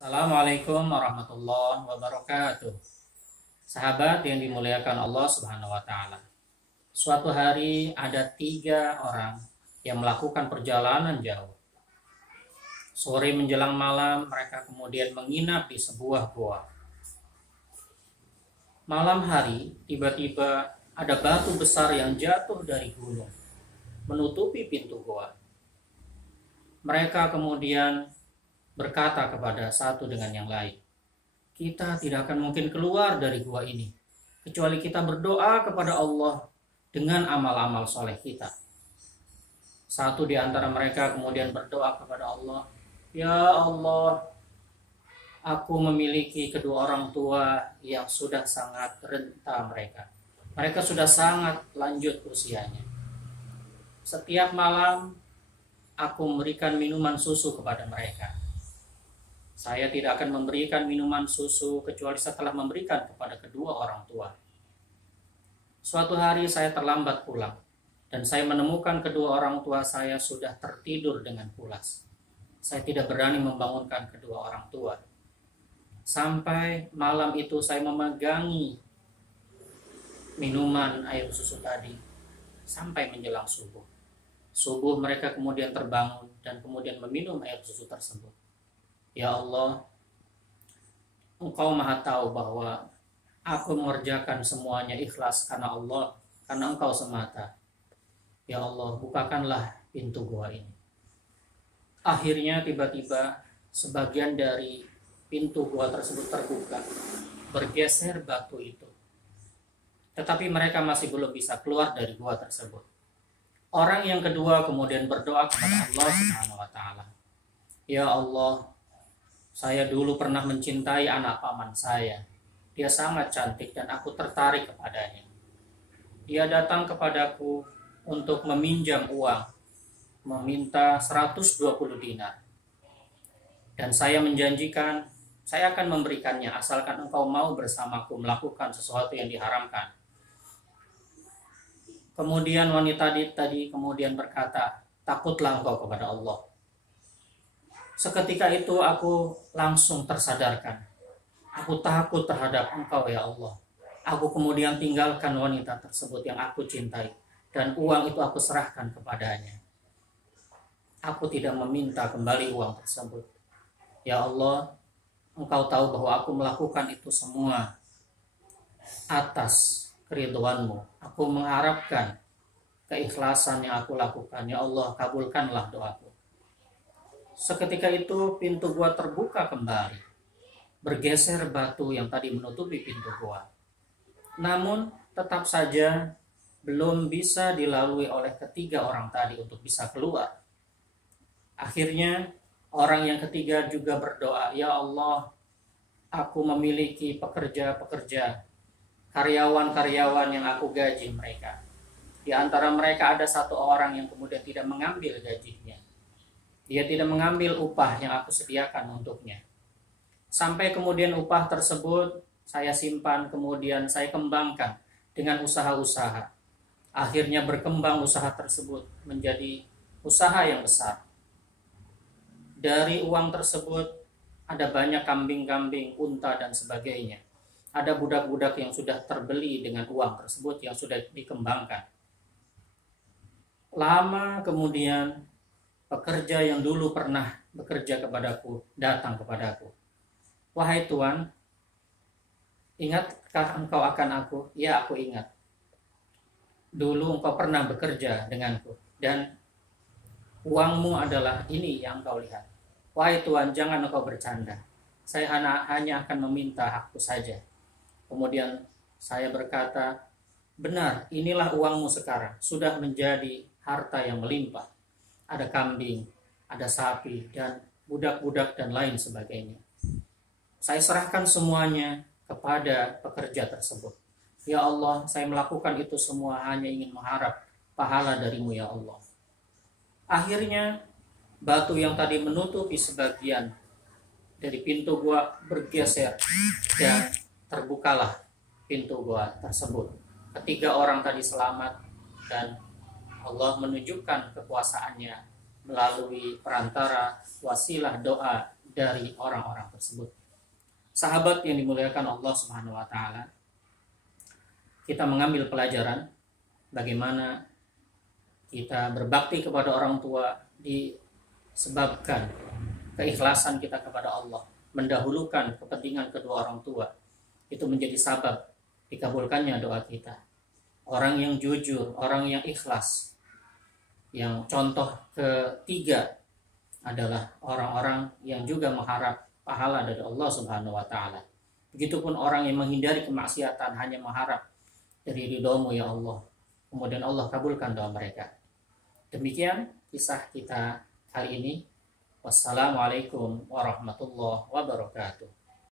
Assalamualaikum warahmatullahi wabarakatuh. Sahabat yang dimuliakan Allah Subhanahu wa Ta'ala. Suatu hari ada 3 orang yang melakukan perjalanan jauh. Sore menjelang malam, mereka kemudian menginap di sebuah gua. Malam hari, tiba-tiba ada batu besar yang jatuh dari gunung, menutupi pintu gua. Mereka kemudian berkata kepada satu dengan yang lain, "Kita tidak akan mungkin keluar dari gua ini, kecuali kita berdoa kepada Allah dengan amal-amal soleh kita." Satu di antara mereka kemudian berdoa kepada Allah, "Ya Allah, aku memiliki kedua orang tua yang sudah sangat renta mereka. Mereka sudah sangat lanjut usianya. Setiap malam aku memberikan minuman susu kepada mereka. Saya tidak akan memberikan minuman susu kecuali setelah memberikan kepada kedua orang tua. Suatu hari saya terlambat pulang dan saya menemukan kedua orang tua saya sudah tertidur dengan pulas. Saya tidak berani membangunkan kedua orang tua. Sampai malam itu saya memegangi minuman air susu tadi sampai menjelang subuh. Subuh mereka kemudian terbangun dan kemudian meminum air susu tersebut. Ya Allah, Engkau Maha tahu bahwa aku mengerjakan semuanya ikhlas karena Allah, karena Engkau semata. Ya Allah, bukakanlah pintu gua ini." Akhirnya tiba-tiba sebagian dari pintu gua tersebut terbuka, bergeser batu itu. Tetapi mereka masih belum bisa keluar dari gua tersebut. Orang yang kedua kemudian berdoa kepada Allah Subhanahu wa Ta'ala, "Ya Allah, saya dulu pernah mencintai anak paman saya. Dia sangat cantik dan aku tertarik kepadanya. Dia datang kepadaku untuk meminjam uang, meminta 120 dinar. Dan saya menjanjikan, saya akan memberikannya asalkan engkau mau bersamaku melakukan sesuatu yang diharamkan." Kemudian wanita tadi kemudian berkata, "Takutlah engkau kepada Allah." Seketika itu aku langsung tersadarkan. Aku takut terhadap Engkau ya Allah. Aku kemudian tinggalkan wanita tersebut yang aku cintai. Dan uang itu aku serahkan kepadanya. Aku tidak meminta kembali uang tersebut. Ya Allah, Engkau tahu bahwa aku melakukan itu semua atas keridhaan-Mu. Aku mengharapkan keikhlasan yang aku lakukan. Ya Allah, kabulkanlah doaku. Seketika itu pintu gua terbuka kembali, bergeser batu yang tadi menutupi pintu gua. Namun tetap saja belum bisa dilalui oleh ketiga orang tadi untuk bisa keluar. Akhirnya orang yang ketiga juga berdoa, "Ya Allah, aku memiliki pekerja-pekerja, karyawan-karyawan yang aku gaji mereka. Di antara mereka ada satu orang yang kemudian tidak mengambil gajinya. Dia tidak mengambil upah yang aku sediakan untuknya. Sampai kemudian upah tersebut saya simpan, kemudian saya kembangkan dengan usaha-usaha. Akhirnya berkembang usaha tersebut menjadi usaha yang besar. Dari uang tersebut ada banyak kambing-kambing, unta dan sebagainya. Ada budak-budak yang sudah terbeli dengan uang tersebut yang sudah dikembangkan. Lama kemudian pekerja yang dulu pernah bekerja kepadaku datang kepadaku. "Wahai Tuan, ingatkah engkau akan aku?" "Ya, aku ingat. Dulu engkau pernah bekerja denganku dan uangmu adalah ini yang engkau lihat. Wahai Tuan, jangan engkau bercanda. Saya hanya akan meminta hakku saja." Kemudian saya berkata, "Benar, inilah uangmu sekarang. Sudah menjadi harta yang melimpah. Ada kambing, ada sapi, dan budak-budak dan lain sebagainya. Saya serahkan semuanya kepada pekerja tersebut. Ya Allah, saya melakukan itu semua hanya ingin mengharap pahala darimu ya Allah." Akhirnya batu yang tadi menutupi sebagian dari pintu gua bergeser dan terbukalah pintu gua tersebut. Ketiga orang tadi selamat dan Allah menunjukkan kekuasaannya melalui perantara wasilah doa dari orang-orang tersebut. Sahabat yang dimuliakan Allah Subhanahu wa taala, kita mengambil pelajaran bagaimana kita berbakti kepada orang tua disebabkan keikhlasan kita kepada Allah, mendahulukan kepentingan kedua orang tua. Itu menjadi sabab dikabulkannya doa kita. Orang yang jujur, orang yang ikhlas. Yang contoh ketiga adalah orang-orang yang juga mengharap pahala dari Allah Subhanahu wa taala. Begitupun orang yang menghindari kemaksiatan hanya mengharap dari ridho-Mu ya Allah. Kemudian Allah kabulkan doa mereka. Demikian kisah kita kali ini. Wassalamualaikum warahmatullahi wabarakatuh.